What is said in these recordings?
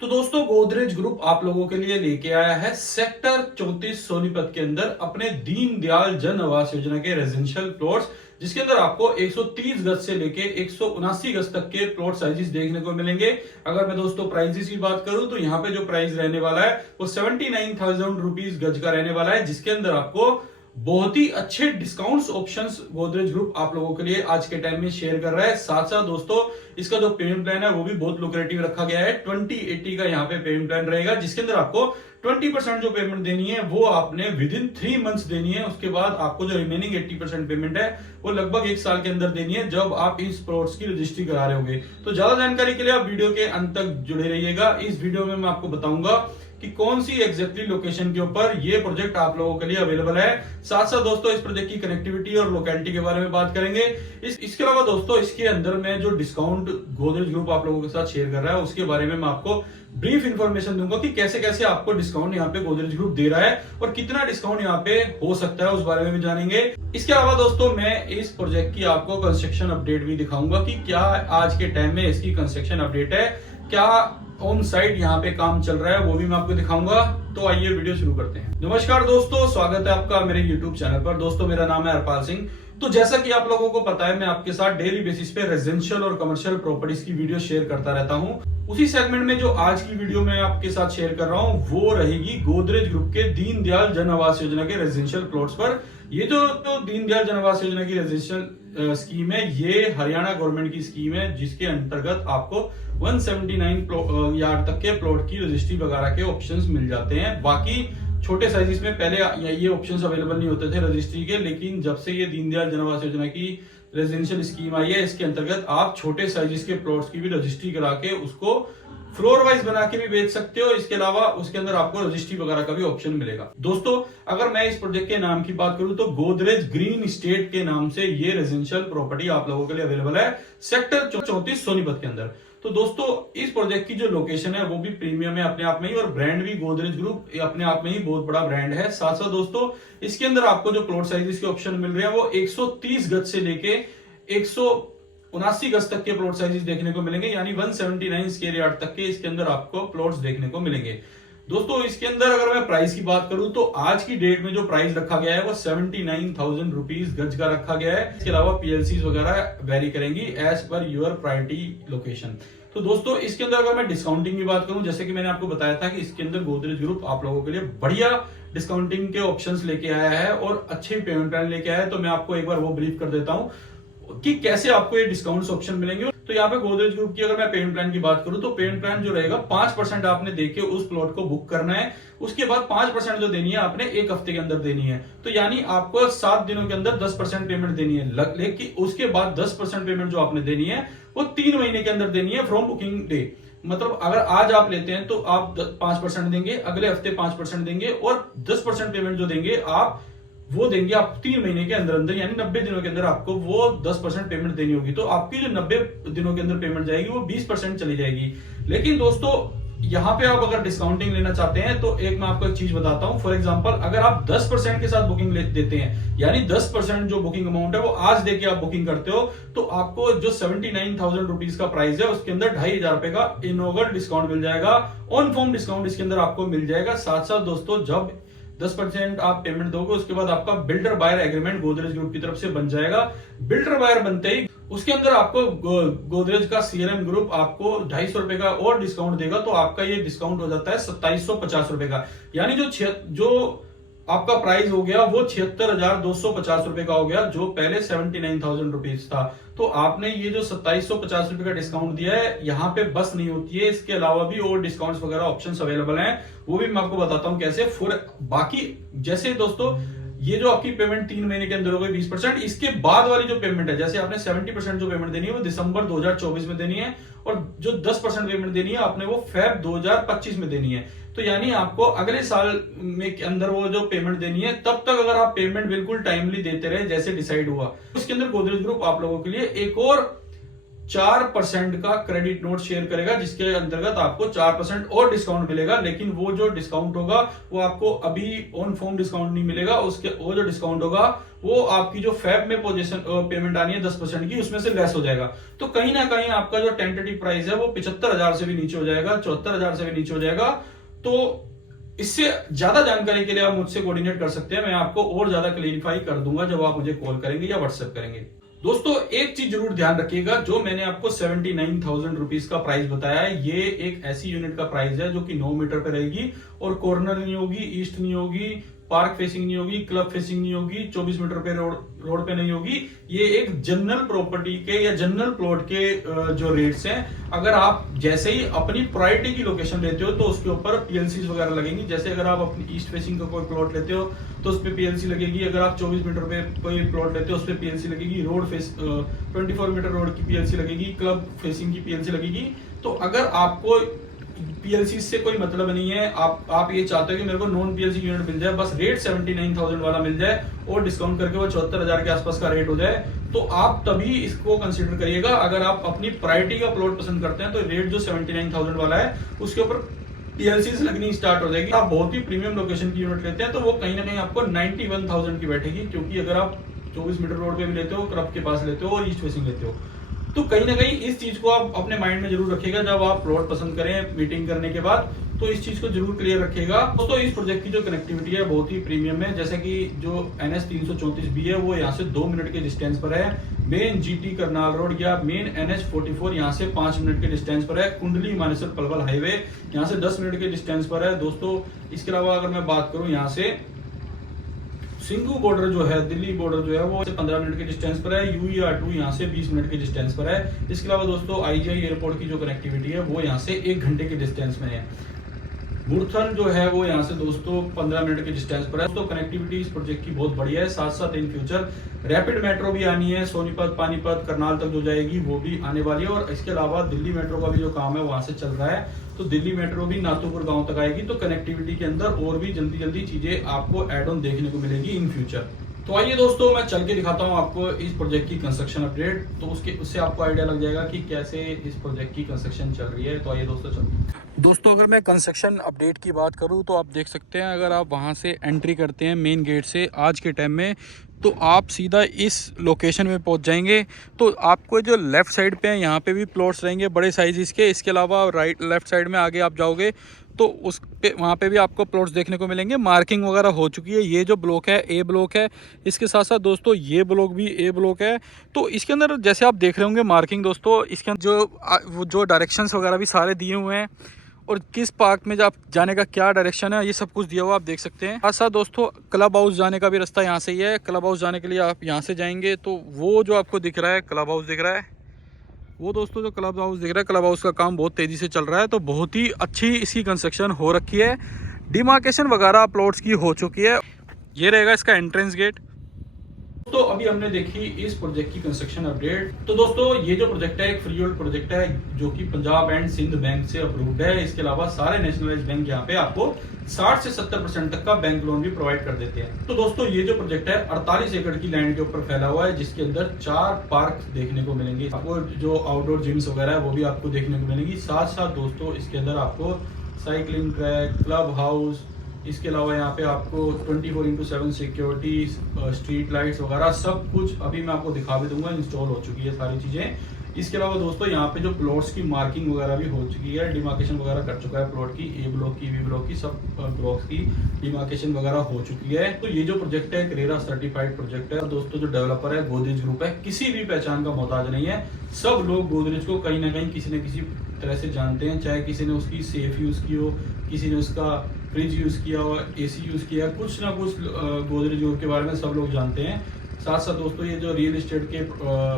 तो दोस्तों गोदरेज ग्रुप आप लोगों के लिए लेके आया है सेक्टर 34 सोनीपत के अंदर अपने दीनदयाल जन आवास योजना के रेजिडेंशियल प्लॉट्स, जिसके अंदर आपको 130 गज से लेके 179 गज तक के प्लॉट साइजेस देखने को मिलेंगे। अगर मैं दोस्तों प्राइजेस की बात करूं तो यहाँ पे जो प्राइस रहने वाला है वो 79,000 रुपीज गज का रहने वाला है, जिसके अंदर आपको बहुत ही अच्छे डिस्काउंट्स ऑप्शंस गोदरेज ग्रुप आप लोगों के लिए आज के टाइम में शेयर कर रहा है। साथ साथ दोस्तों इसका जो पेमेंट प्लान है वो भी बहुत लुक्रेटिव रखा गया है। 2080 का यहाँ पे पेमेंट प्लान रहेगा, जिसके अंदर आपको 20% जो पेमेंट देनी है वो आपने विद इन 3 मंथ्स देनी है। उसके बाद आपको जो रिमेनिंग 80% पेमेंट है वो लगभग 1 साल के अंदर देनी है, जब आप इस प्लॉट्स की रजिस्ट्री करा रहे होंगे। तो ज्यादा जानकारी के लिए आप वीडियो के अंत तक जुड़े रहिएगा। इस वीडियो में मैं आपको बताऊंगा कि कौन सी एग्जैक्टली लोकेशन के ऊपर ये प्रोजेक्ट आप लोगों के लिए अवेलेबल है। साथ साथ दोस्तों इस प्रोजेक्ट की कनेक्टिविटी और लोकेलिटी के बारे में बात करेंगे। इसके अलावा दोस्तों इसके अंदर में जो डिस्काउंट गोदरेज ग्रुप आप लोगों के साथ शेयर कर रहा है उसके बारे में मैं आपको ब्रीफ इंफॉर्मेशन दूंगा कि कैसे कैसे आपको डिस्काउंट यहाँ पे गोदरेज ग्रुप दे रहा है और कितना डिस्काउंट यहाँ पे हो सकता है उस बारे में भी जानेंगे। इसके अलावा दोस्तों मैं इस प्रोजेक्ट की आपको कंस्ट्रक्शन अपडेट भी दिखाऊंगा कि क्या आज के टाइम में इसकी कंस्ट्रक्शन अपडेट है, क्या ऑन साइट यहाँ पे काम चल रहा है, वो भी मैं आपको दिखाऊंगा। तो आइए वीडियो शुरू करते हैं। नमस्कार दोस्तों, स्वागत है आपका मेरे YouTube चैनल पर। दोस्तों मेरा नाम है हरपाल सिंह। तो जैसा कि आप लोगों को पता है मैं आपके साथ डेली बेसिस पे रेजिडेंशियल और कमर्शियल प्रॉपर्टीज की वीडियो शेयर करता रहता हूं। उसी सेगमेंट में जो आज की वीडियो मैं आपके साथ शेयर कर रहा हूं वो रहेगी गोदरेज ग्रुप के दीनदयाल जन आवास योजना के रेजिडेंशियल प्लॉट्स पर। ये जो दीनदयाल जन आवास योजना की रेजिडेंशियल स्कीम है ये हरियाणा गवर्नमेंट की स्कीम है, जिसके अंतर्गत आपको 179 यार्ड तक के प्लॉट की रजिस्ट्री वगैरह के ऑप्शंस मिल जाते हैं। बाकी छोटे साइजेस में पहले ये ऑप्शंस अवेलेबल नहीं होते थे रजिस्ट्री के, लेकिन जब से ये दीनदयाल जन आवास योजना की रेजिडेंशियल स्कीम आई है इसके अंतर्गत आप छोटे साइजेस के प्लॉट्स की भी रजिस्ट्री करा के उसको फ्लोर वाइज बना के भी बेच सकते हो। इसके अलावा उसके अंदर आपको रजिस्ट्री वगैरह का भी ऑप्शन मिलेगा। दोस्तों अगर मैं इस प्रोजेक्ट के नाम की बात करूं तो गोदरेज ग्रीन स्टेट के नाम से ये रेजिडेंशियल प्रॉपर्टी आप लोगों के लिए अवेलेबल है सेक्टर 34 सोनीपत के अंदर। तो दोस्तों इस प्रोजेक्ट की जो लोकेशन है वो भी प्रीमियम है अपने आप में ही, और ब्रांड भी गोदरेज ग्रुप अपने आप में ही बहुत बड़ा ब्रांड है। साथ साथ दोस्तों इसके अंदर आपको जो प्लॉट साइजेस के ऑप्शन मिल रहे हैं वो 130 गज से लेके 179 गज तक के प्लॉट साइजेस देखने को मिलेंगे, यानी 179 स्क्वायर यार्ड तक के इसके अंदर आपको प्लॉट्स देखने को मिलेंगे। दोस्तों इसके अंदर अगर मैं प्राइस की बात करूं तो आज की डेट में जो प्राइस रखा गया है वो 79,000 रुपीज गज का रखा गया है। इसके अलावा पीएलसी वगैरह वेरी करेंगी as per your priority location. तो दोस्तों इसके अंदर अगर मैं डिस्काउंटिंग की बात करूं, जैसे कि मैंने आपको बताया था कि इसके अंदर गोदरेज ग्रुप आप लोगों के लिए बढ़िया डिस्काउंटिंग के ऑप्शंस लेके आया है और अच्छे पेमेंट प्लान लेके आया है। तो मैं आपको एक बार वो ब्रीफ कर देता हूं कि कैसे आपको ये डिस्काउंट्स ऑप्शन मिलेंगे। तो यहाँ पे गोदरेज ग्रुप की अगर मैं पेमेंट प्लान की बात करूं तो पेमेंट प्लान जो रहेगा 5% आपने देके उस प्लॉट को बुक करना है। उसके बाद 5% जो देनी है आपने 1 हफ्ते के अंदर देनी है। तो यानी आपको 7 दिनों के अंदर 10% पेमेंट देनी है, लेकिन उसके बाद 10% पेमेंट जो आपने देनी है वो 3 महीने के अंदर देनी है फ्रॉम बुकिंग डे। मतलब अगर आज आप लेते हैं तो आप 5% देंगे, अगले हफ्ते 5% देंगे और 10% पेमेंट जो देंगे आप वो देंगे आप 3 महीने के अंदर अंदर, यानी 90 दिनों के अंदर आपको वो 10% पेमेंट देनी होगी। तो आपकी जो 90 दिनों के अंदर पेमेंट जाएगी वो 20% चली जाएगी। लेकिन दोस्तों यहाँ पे आप अगर डिस्काउंटिंग लेना चाहते हैं तो एक मैं आपको एक चीज बताता हूं। फॉर एग्जांपल अगर आप 10% के साथ बुकिंग देते हैं, यानी 10% जो बुकिंग अमाउंट है वो आज देके आप बुकिंग करते हो, तो आपको जो 79,000 रुपीज का प्राइस है उसके अंदर 2,500 रुपए का इनोगल डिस्काउंट मिल जाएगा। ऑन फॉर्म डिस्काउंट इसके अंदर आपको मिल जाएगा। साथ साथ दोस्तों जब 10% आप पेमेंट दोगे उसके बाद आपका builder buyer agreement Godrej group की तरफ से बन जाएगा। बिल्डर बायर बनते ही उसके अंदर आपको गोदरेज का सीआरएम ग्रुप आपको 250 रुपए का और डिस्काउंट देगा। तो आपका ये डिस्काउंट हो जाता है 2750 रुपए का, यानी जो आपका प्राइस हो गया वो 76,250 रुपए का हो गया, जो पहले 79,000 रुपीज था। तो आपने ये जो 2750 रुपए का डिस्काउंट दिया है यहाँ पे बस नहीं होती है, इसके अलावा भी और डिस्काउंट्स वगैरह ऑप्शंस अवेलेबल हैं, वो भी मैं आपको बताता हूँ कैसे। बाकी जैसे दोस्तों ये जो आपकी पेमेंट 3 महीने के अंदर हो गई 20%, इसके बाद वाली जो पेमेंट है, जैसे आपने 70% जो पेमेंट देनी है वो दिसंबर 2024 में देनी है, और जो 10% पेमेंट देनी है आपने वो फेब 2025 में देनी है। तो यानी आपको अगले साल में के अंदर वो जो पेमेंट देनी है, तब तक अगर आप पेमेंट बिल्कुल टाइमली देते रहे जैसे डिसाइड हुआ, उसके अंदर गोदरेज ग्रुप आप लोगों के लिए एक और 4% का क्रेडिट नोट शेयर करेगा, जिसके अंतर्गत आपको 4% और डिस्काउंट मिलेगा। लेकिन वो जो डिस्काउंट होगा वो आपको अभी ऑन फॉर्म डिस्काउंट नहीं मिलेगा, उसके वो जो डिस्काउंट होगा वो आपकी जो फैब में पोजीशन पेमेंट आनी है 10% की, उसमें से लेस हो जाएगा। तो कहीं ना कहीं आपका जो टेंटेटिव प्राइस है वो 75,000 से भी नीचे हो जाएगा, 74,000 से भी नीचे हो जाएगा। तो इससे ज्यादा जानकारी के लिए आप मुझसे कोऑर्डिनेट कर सकते हैं, मैं आपको और ज्यादा क्लेरिफाई कर दूंगा जब आप मुझे कॉल करेंगे या व्हाट्सएप करेंगे। दोस्तों एक चीज जरूर ध्यान रखिएगा, जो मैंने आपको 79,000 रुपीज का प्राइस बताया है, ये एक ऐसी यूनिट का प्राइस है जो कि 9 मीटर पे रहेगी और कॉर्नर नहीं होगी, ईस्ट नहीं होगी, पार्क फेसिंग नहीं होगी, क्लब फेसिंग नहीं होगी, 24 मीटर पे रोड पे नहीं होगी। ये एक जनरल प्रॉपर्टी के या जनरल प्लॉट के जो रेट्स हैं, अगर आप जैसे ही अपनी प्रायोरिटी की लोकेशन लेते हो तो उसके ऊपर पीएलसी वगैरह लगेंगी। जैसे अगर आप अपनी ईस्ट फेसिंग का कोई प्लॉट लेते हो तो उस पर पीएलसी लगेगी, अगर आप 24 मीटर पे कोई प्लॉट लेते हो उस पर पीएलसी लगेगी, रोड फेस 24 मीटर रोड की पीएलसी लगेगी, क्लब फेसिंग की पीएलसी लगेगी। तो अगर आपको पीएलसी से कोई मतलब नहीं है, आप ये चाहते हो कि मेरे को नॉन पीएलसी यूनिट मिल जाए, बस रेट 79,000 वाला मिल जाए और डिस्काउंट करके वो 74,000 के आसपास का रेट हो जाए, तो आप तभी इसको कंसीडर करिएगा। अगर आप अपनी प्रायोरिटी का प्लॉट पसंद करते हैं तो रेट जो 79,000 वाला है उसके ऊपर पीएलसी लगनी स्टार्ट हो जाएगी। आप बहुत ही प्रीमियम लोकेशन की यूनिट लेते हैं तो वो कहीं ना कहीं आपको 91,000 की बैठेगी, क्योंकि अगर आप 24 मीटर रोड पे भी लेते हो, क्लब के पास लेते हो और ईस्ट फेसिंग लेते हो, तो कहीं ना कहीं इस चीज को आप अपने माइंड में जरूर रखिएगा जब आप प्लॉट पसंद करें मीटिंग करने के बाद, तो इस चीज को जरूर क्लियर रखिएगा। दोस्तों इस प्रोजेक्ट की जो कनेक्टिविटी है बहुत ही प्रीमियम है, जैसे कि जो NH 334B है वो यहाँ से 2 मिनट के डिस्टेंस पर है, मेन GT करनाल रोड या मेन NH 44 यहाँ से 5 मिनट के डिस्टेंस पर है, कुंडली मानेसर पलवल हाईवे यहाँ से 10 मिनट के डिस्टेंस पर है। दोस्तों इसके अलावा अगर मैं बात करूं यहाँ से सिंगू बॉर्डर जो है, दिल्ली बॉर्डर जो है वो 15 मिनट के डिस्टेंस पर है, UER2 यहाँ से 20 मिनट के डिस्टेंस पर है। इसके अलावा दोस्तों IGI एयरपोर्ट की जो कनेक्टिविटी है वो यहाँ से 1 घंटे के डिस्टेंस में है। मुरथल जो है वो यहाँ से दोस्तों 15 मिनट के डिस्टेंस पर है। दोस्तों कनेक्टिविटी इस प्रोजेक्ट की बहुत बढ़िया है। साथ साथ इन फ्यूचर रैपिड मेट्रो भी आनी है, सोनीपत, पानीपत, करनाल तक जो जाएगी वो भी आने वाली है। और इसके अलावा दिल्ली मेट्रो का भी जो काम है वहां से चल रहा है, तो दिल्ली मेट्रो भी नाथुपुर गांव तक आएगी। तो कनेक्टिविटी के अंदर और भी जल्दी जल्दी चीजें आपको एड ऑन देखने को मिलेगी इन फ्यूचर। तो आइए दोस्तों मैं चल के दिखाता हूँ आपको इस प्रोजेक्ट की कंस्ट्रक्शन अपडेट, तो उससे आपको आइडिया लग जाएगा कि कैसे इस प्रोजेक्ट की कंस्ट्रक्शन चल रही है। तो आइए दोस्तों चलते हैं। दोस्तों अगर मैं कंस्ट्रक्शन अपडेट की बात करूं तो आप देख सकते हैं, अगर आप वहां से एंट्री करते हैं मेन गेट से आज के टाइम में, तो आप सीधा इस लोकेशन में पहुंच जाएंगे। तो आपको जो लेफ़्ट साइड पे है यहाँ पे भी प्लॉट्स रहेंगे बड़े साइज़ के। इसके अलावा राइट लेफ़्ट साइड में आगे आप जाओगे तो उस पे वहाँ पे भी आपको प्लॉट्स देखने को मिलेंगे। मार्किंग वगैरह हो चुकी है। ये जो ब्लॉक है A ब्लॉक है, इसके साथ साथ दोस्तों ये ब्लॉक भी A ब्लॉक है। तो इसके अंदर जैसे आप देख रहे होंगे मार्किंग दोस्तों, इसके अंदर जो डायरेक्शंस वगैरह भी सारे दिए हुए हैं और किस पार्क में आप जाने का क्या डायरेक्शन है ये सब कुछ दिया हुआ आप देख सकते हैं। साथ साथ दोस्तों क्लब हाउस जाने का भी रास्ता यहाँ से ही है। क्लब हाउस जाने के लिए आप यहाँ से जाएंगे तो वो जो आपको दिख रहा है क्लब हाउस दिख रहा है, वो दोस्तों जो क्लब हाउस दिख रहा है, क्लब हाउस का काम बहुत तेज़ी से चल रहा है। तो बहुत ही अच्छी इसकी कंस्ट्रक्शन हो रखी है, डिमार्केशन वगैरह प्लॉट्स की हो चुकी है। ये रहेगा इसका एंट्रेंस गेट। तो अभी हमने देखी इस प्रोजेक्ट की कंस्ट्रक्शन अपडेट। तो दोस्तों ये जो प्रोजेक्ट है एक फ्री होल्ड प्रोजेक्ट है जो कि पंजाब एंड सिंध बैंक से अप्रूव्ड है। इसके अलावा सारे नेशनलाइज्ड बैंक यहाँ पे आपको 60 से 70% तक का बैंक लोन भी प्रोवाइड कर देते हैं। तो दोस्तों ये जो प्रोजेक्ट है 48 एकड़ की लैंड के ऊपर फैला हुआ है, जिसके अंदर 4 पार्क देखने को मिलेंगे आपको। जो आउटडोर जिम्स वगैरह है वो भी आपको देखने को मिलेंगी। साथ साथ दोस्तों इसके अंदर आपको साइकिलिंग ट्रैक, क्लब हाउस, इसके अलावा यहाँ पे आपको 24/7 सिक्योरिटी, स्ट्रीट लाइट्स वगैरह सब कुछ अभी मैं आपको दिखा भी दूंगा, इंस्टॉल हो चुकी है सारी चीजें। इसके अलावा दोस्तों यहाँ पे जो प्लॉट्स की मार्किंग वगैरह भी हो चुकी है, डिमार्केशन वगैरह कर चुका है प्लॉट की, A ब्लॉक की, B ब्लॉक की, सब ब्लॉक्स की डिमार्केशन वगैरह हो चुकी है। तो ये जो प्रोजेक्ट है रेरा सर्टिफाइड प्रोजेक्ट है। और दोस्तों जो डेवलपर है गोदरेज ग्रुप है, किसी भी पहचान का मोहताज नहीं है। सब लोग गोदरेज को कहीं ना कहीं किसी न किसी तरह से जानते हैं, चाहे किसी ने उसकी सेफ यूज की हो, किसी ने उसका फ्रिज यूज किया हो, AC यूज किया, कुछ ना कुछ गोदरेज ग्रुप के बारे में सब लोग जानते हैं। साथ साथ दोस्तों ये जो रियल एस्टेट के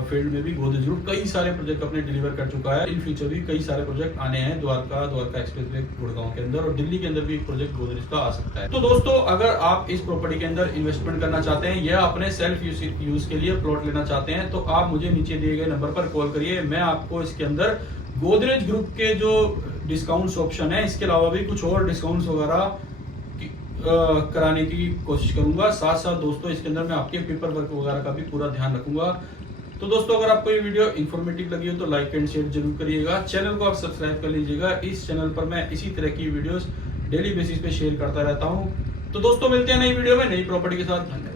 फील्ड में भी गोदरेज ग्रुप कई सारे प्रोजेक्ट अपने डिलीवर कर चुका है। इन फ्यूचर भी कई सारे प्रोजेक्ट आने हैं द्वारका एक्सप्रेसवे गुड़गांव के अंदर, और दिल्ली के अंदर भी एक प्रोजेक्ट गोदरेज का आ सकता है। तो दोस्तों अगर आप इस प्रॉपर्टी के अंदर इन्वेस्टमेंट करना चाहते हैं या अपने सेल्फ यूज के लिए प्लॉट लेना चाहते हैं, तो आप मुझे नीचे दिए गए नंबर पर कॉल करिए। मैं आपको इसके अंदर गोदरेज ग्रुप के जो डिस्काउंट्स ऑप्शन है, इसके अलावा भी कुछ और डिस्काउंट्स वगैरह कराने की कोशिश करूंगा। साथ साथ दोस्तों इसके अंदर मैं आपके पेपर वर्क वगैरह का भी पूरा ध्यान रखूंगा। तो दोस्तों अगर आपको ये वीडियो इन्फॉर्मेटिव लगी हो तो लाइक एंड शेयर जरूर करिएगा। चैनल को आप सब्सक्राइब कर लीजिएगा। इस चैनल पर मैं इसी तरह की वीडियोस डेली बेसिस पे शेयर करता रहता हूँ। तो दोस्तों मिलते हैं नई वीडियो में नई प्रॉपर्टी के साथ। धन्यवाद।